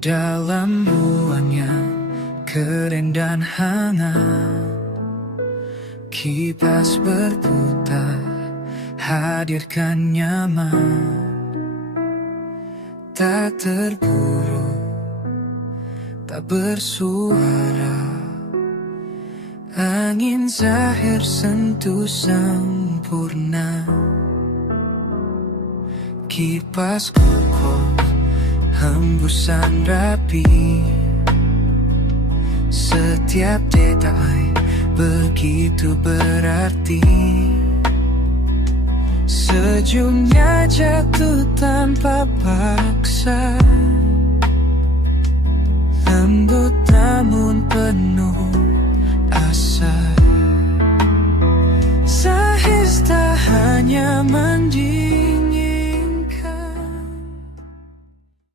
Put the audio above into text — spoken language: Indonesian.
Dalam ruang yang kering dan hangat, kipas berputar, hadirkan nyaman. Tak terburu, tak bersuara, angin zahir sentuh sempurna. Kipas kokoh, hembusan rapi, setiap detai begitu berarti. Sejumnya jatuh tanpa paksa, lembut namun penuh asa. Sahis tak hanya mandi